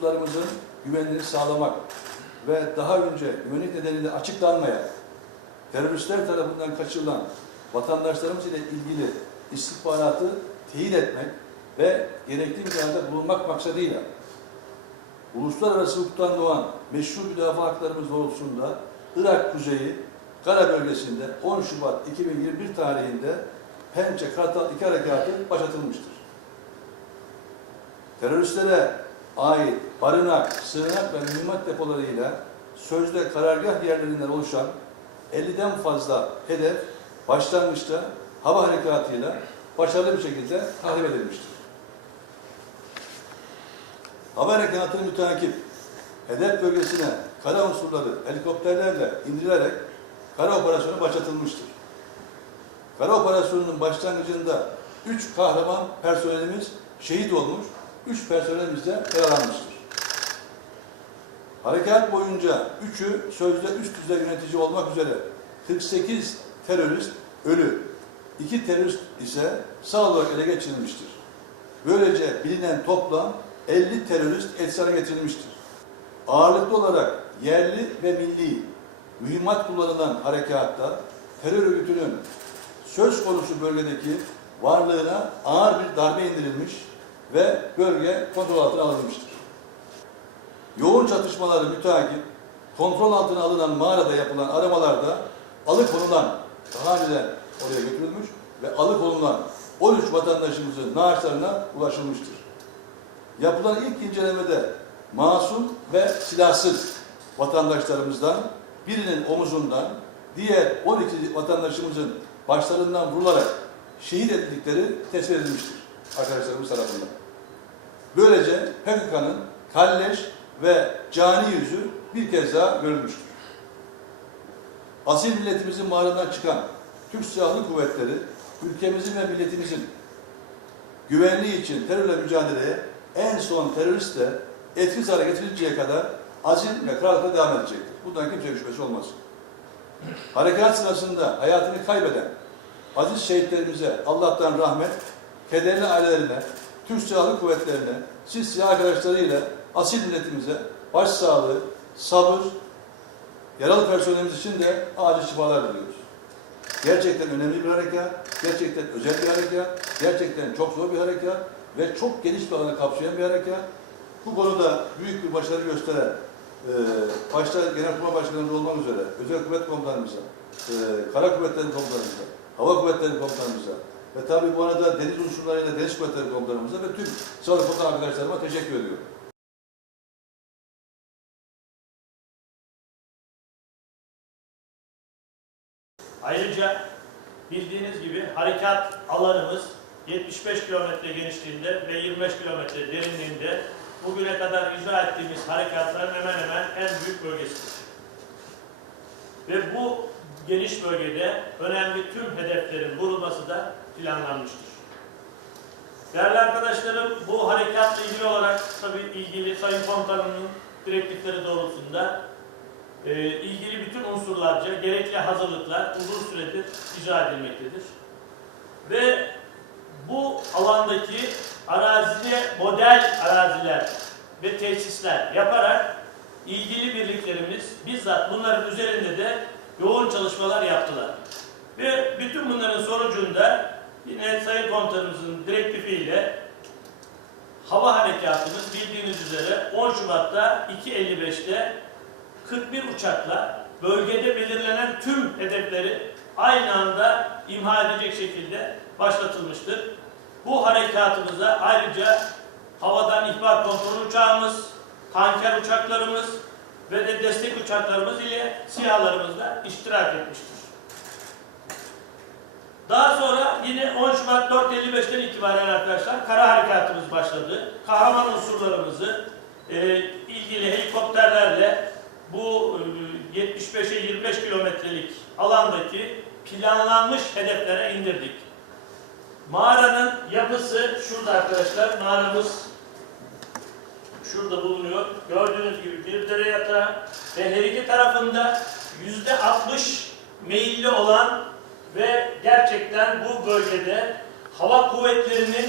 hudutlarımızın güvenliğini sağlamak ve daha önce güvenlik nedeniyle açıklanmayan teröristler tarafından kaçırılan vatandaşlarımız ile ilgili istihbaratı teyit etmek ve gerekli müdahalede bulunmak maksadıyla uluslararası hukuktan doğan meşru müdafaa haklarımız doğrultusunda Irak Kuzeyi Kara bölgesinde 10 Şubat 2021 tarihinde Pençe Kartal 2 harekatı başlatılmıştır. Teröristlere ait barınak, sığınak ve mühimmat depolarıyla sözde karargah yerlerinden oluşan 50'den fazla hedef başlangıçta hava harekatıyla başarılı bir şekilde tahrip edilmiştir. Hava harekatını müteakip hedef bölgesine kara unsurları helikopterlerle indirilerek kara operasyonu başlatılmıştır. Kara operasyonunun başlangıcında 3 kahraman personelimiz şehit olmuş, 3 personelimiz de yaralanmıştır. Harekat boyunca 3'ü sözde üst düzey yönetici olmak üzere 48 terörist ölü, 2 terörist ise sağ olarak ele geçirilmiştir. Böylece bilinen toplam 50 terörist hale getirilmiştir. Ağırlıklı olarak yerli ve milli mühimmat kullanılan harekatta terör örgütünün söz konusu bölgedeki varlığına ağır bir darbe indirilmiş ve bölge kontrol altına alınmıştır. Yoğun çatışmaları müteakip kontrol altına alınan mağarada yapılan aramalarda alıkonulan, daha önceden oraya götürülmüş ve alıkonulan 13 vatandaşımızın naaşlarına ulaşılmıştır. Yapılan ilk incelemede masum ve silahsız vatandaşlarımızdan birinin omuzundan, diğer 12 vatandaşımızın başlarından vurularak şehit edildikleri tespit edilmiştir arkadaşlarımız tarafından. Böylece PKK'nın kalleş ve cani yüzü bir kez daha görülmüştür. Asil milletimizin mağaradan çıkan Türk Silahlı Kuvvetleri, ülkemizin ve milletimizin güvenliği için terörle mücadeleye en son teröristle etkisiz hale getirilinceye kadar azim ve kararlılıkla devam edecektir. Bundan kimse şüphesi olmaz. Harekat sırasında hayatını kaybeden aziz şehitlerimize Allah'tan rahmet, kederli ailelerine, Türk Silahlı Kuvvetlerine, siz silah arkadaşlarıyla asil milletimize başsağlığı, sabır, yaralı personelimiz için de acil şifalar diliyoruz. Gerçekten önemli bir harekat, gerçekten özel bir harekat, gerçekten çok zor bir harekat ve çok geniş bir alanı kapsayan bir harekat. Bu konuda büyük bir başarı gösteren, e, başta Genelkurmay Başkanımız olmak üzere, Özel Kuvvet Komutanımıza, e, Kara Kuvvetleri Komutanımıza, Hava Kuvvetleri Komutanımıza ve tabii bu arada deniz unsurlarıyla Deniz Kuvvetleri Komutanımıza ve tüm sağlık komutan arkadaşlarıma teşekkür ediyorum. Ayrıca bildiğiniz gibi harekat alanımız 75 kilometre genişliğinde ve 25 kilometre derinliğinde bugüne kadar icra ettiğimiz harekatların hemen hemen en büyük bölgesidir. Ve bu geniş bölgede önemli tüm hedeflerin vurulması da planlanmıştır. Değerli arkadaşlarım, bu harekatla ilgili olarak tabii ilgili Sayın Komutanımın direktifleri doğrultusunda e, ilgili bütün unsurlarca gerekli hazırlıklar uzun süredir icra edilmektedir. Ve bu alandaki arazide model araziler ve tesisler yaparak ilgili birliklerimiz bizzat bunların üzerinde de yoğun çalışmalar yaptılar. Ve bütün bunların sonucunda yine Sayın Komutanımızın direktifiyle hava harekatımız bildiğiniz üzere 10 Şubat'ta 2.55'te 41 uçakla bölgede belirlenen tüm hedefleri aynı anda imha edecek şekilde başlatılmıştır. Bu harekatımıza ayrıca havadan ihbar kontrol uçağımız, tanker uçaklarımız ve de destek uçaklarımız ile SİHA'larımız da iştirak etmiştir. Daha sonra yine 10 Şubat 4.55'ten itibaren arkadaşlar kara harekatımız başladı. Kahraman unsurlarımızı e, ilgili helikopterlerle bu e, 75'e 25 kilometrelik alandaki planlanmış hedeflere indirdik. Mağaranın yapısı şurada arkadaşlar. Mağaramız şurada bulunuyor. Gördüğünüz gibi bir dere yatağı ve her iki tarafında yüzde 60 meyilli olan ve gerçekten bu bölgede hava kuvvetlerini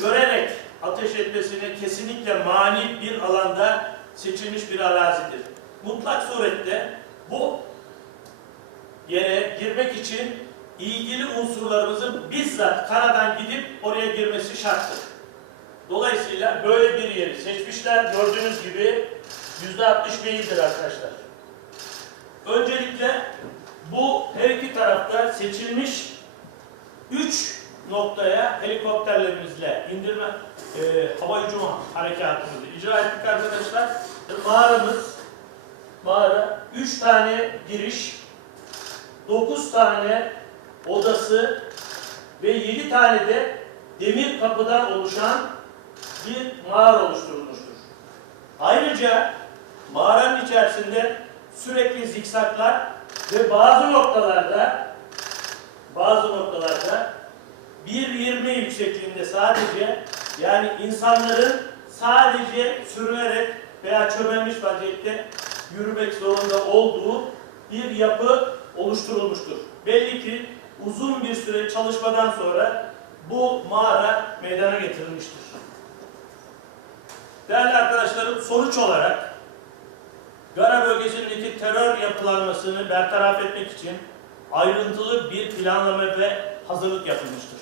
görerek ateş etmesine kesinlikle mani bir alanda seçilmiş bir arazidir. Mutlak surette bu yere girmek için ilgili unsurlarımızın bizzat karadan gidip oraya girmesi şarttır. Dolayısıyla böyle bir yeri seçmişler. Gördüğünüz gibi yüzde 61'idir arkadaşlar. Öncelikle bu her iki tarafta seçilmiş 3 noktaya helikopterlerimizle indirme e, hava hücumu harekatımızı icra ettik arkadaşlar. E, mağaramız mağara 3 tane giriş 9 tane odası ve 7 tane de demir kapıdan oluşan bir mağara oluşturulmuştur. Ayrıca mağaranın içerisinde sürekli zikzaklar ve bazı noktalarda bazı noktalarda 1.20 yüksekliğinde sadece yani insanların sadece sürünerek veya çömelmiş vaziyette yürümek zorunda olduğu bir yapı oluşturulmuştur. Belli ki uzun bir süre çalışmadan sonra bu mağara meydana getirilmiştir. Değerli arkadaşlarım sonuç olarak Gara bölgesindeki terör yapılanmasını bertaraf etmek için ayrıntılı bir planlama ve hazırlık yapılmıştır.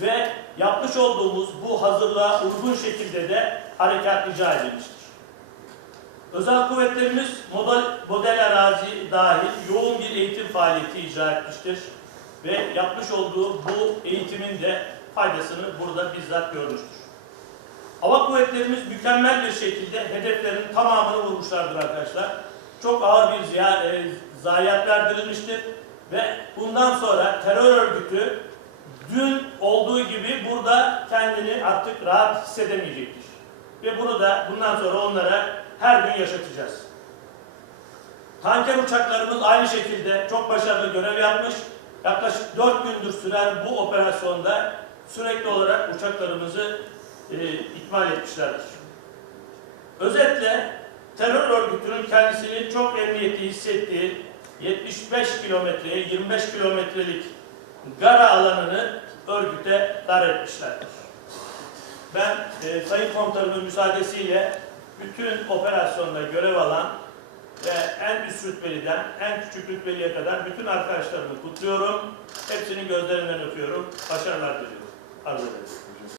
Ve yapmış olduğumuz bu hazırlığa uygun şekilde de harekat icra edilmiştir. Özel kuvvetlerimiz model, model arazi dahil yoğun bir eğitim faaliyeti icra etmiştir. Ve yapmış olduğu bu eğitimin de faydasını burada bizzat görmüştür. Hava kuvvetlerimiz mükemmel bir şekilde hedeflerin tamamını vurmuşlardır arkadaşlar. Çok ağır bir ziya, e, zayiat verdirilmiştir ve bundan sonra terör örgütü dün olduğu gibi burada kendini artık rahat hissedemeyecektir. Ve bunu da bundan sonra onlara her gün yaşatacağız. Tanker uçaklarımız aynı şekilde çok başarılı görev yapmış. Yaklaşık 4 gündür süren bu operasyonda sürekli olarak uçaklarımızı e, ikmal etmişlerdir. Özetle terör örgütünün kendisini çok emniyetli hissettiği 75 kilometreye 25 kilometrelik gara alanını örgüte dar etmişlerdir. Ben e, Sayın Komutanımın müsaadesiyle bütün operasyonda görev alan ve en üst rütbeliden en küçük rütbeliye kadar bütün arkadaşlarımı kutluyorum. Hepsini gözlerinden öpüyorum. Başarılar diliyorum. Arzu ederim.